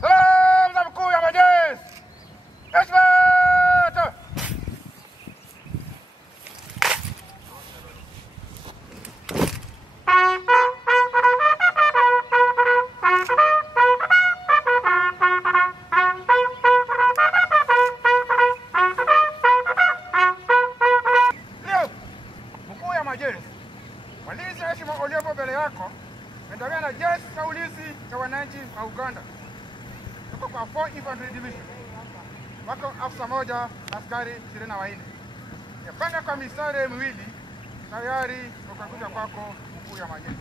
Salamu za mkuu ya majeshi. Heshima. Leo mkuu ya majeshi, walinzi heshima waliopo mbele yako endelea na jeshi la ulinzi ya wananchi wa Uganda. Tuko kwa 4 Infantry Division. Wako afisa moja na askari 24. Yapanga kwa mistari miwili tayari kukakuja kwako mkuu ya majeshi.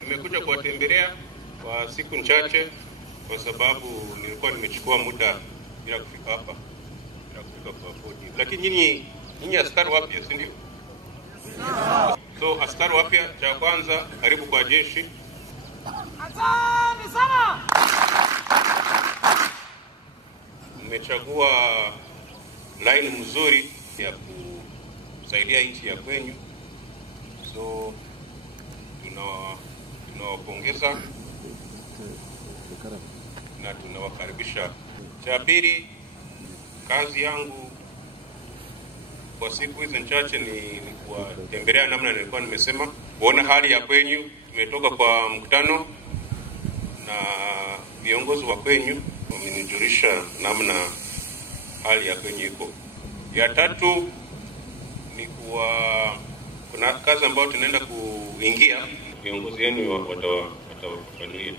Nimekuja kuwatembelea kwa siku chache kwa sababu nilikuwa nimechukua muda bila kufika hapa, bila kufika kwa podi. Lakini nyinyi askari wapya, si ndio? So askari wapya, cha kwanza karibu kwa jeshi. Asante sana. Mmechagua line mzuri ya kusaidia nchi ya kwenyu. So tunawapongeza na tunawakaribisha. Cha pili, kazi yangu kwa siku hizi chache ni kuwatembelea namna nilikuwa nimesema, kuona hali ya kwenyu. Tumetoka kwa mkutano na viongozi wa kwenyu, wamenijulisha namna hali ya kwenyu iko. Ya tatu ni kuna kazi ambayo tunaenda kuingia, viongozi wenu watawafafanulia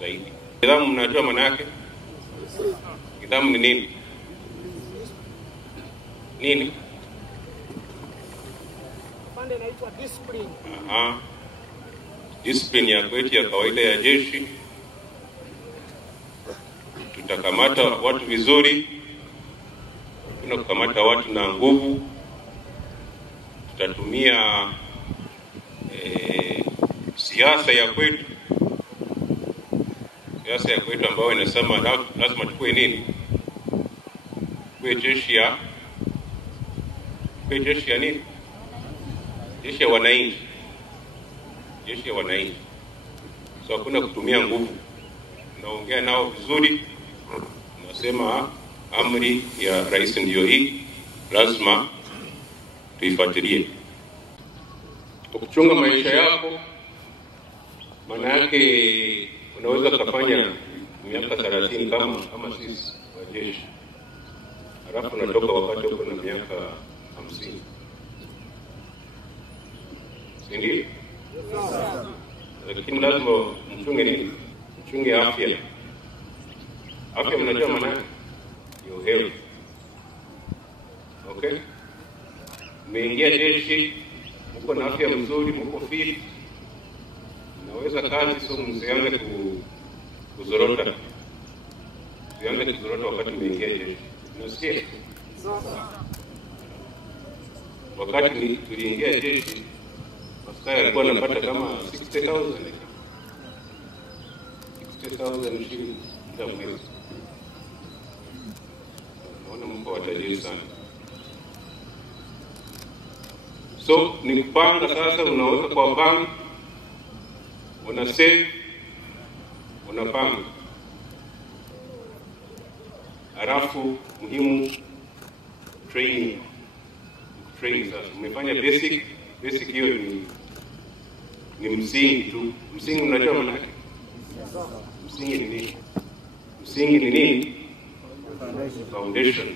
zaidi. Nidhamu mnajua maana yake? Nidhamu ni nini? Nini? Pande inaitwa discipline. Discipline ya kwetu ya kawaida ya jeshi. Tutakamata watu vizuri. Tunakamata watu na nguvu. Tutatumia siasa ya kwetu. Siasa ya kwetu ambayo inasema lazima tukue nini? Tukue jeshi ya nini? Jeshi ya wananchi. Jeshi ya wananchi. So hakuna kutumia nguvu. Naongea nao vizuri. Nasema amri ya rais ndio hii, lazima tuifuatilie. Kuchunga maisha yako, maana yake unaweza kufanya miaka 30 kama sisi wa jeshi. Halafu unatoka wakati uko na miaka 50. Ndio? Lakini lazima mchunge nini? Mchunge afya. Afya mnajua maana yake? Your health. Okay? Mmeingia jeshi, mko na afya nzuri, mko fit. Naweza kazi, so msianze kuzorota. Msianze kuzorota wakati mmeingia jeshi. Unasikia? Wakati tuliingia jeshi, askari alikuwa anapata kama 60,000 shilingi kila mwezi. Naona mko watajiri sana. So ni kupanga sasa, unaweka kwa bank, una save, unapanga. Halafu muhimu training sasa. Umefanya basic hiyo ni msingi tu. Msingi unajua maana yake? Msingi ni nini? Msingi ni nini? Foundation.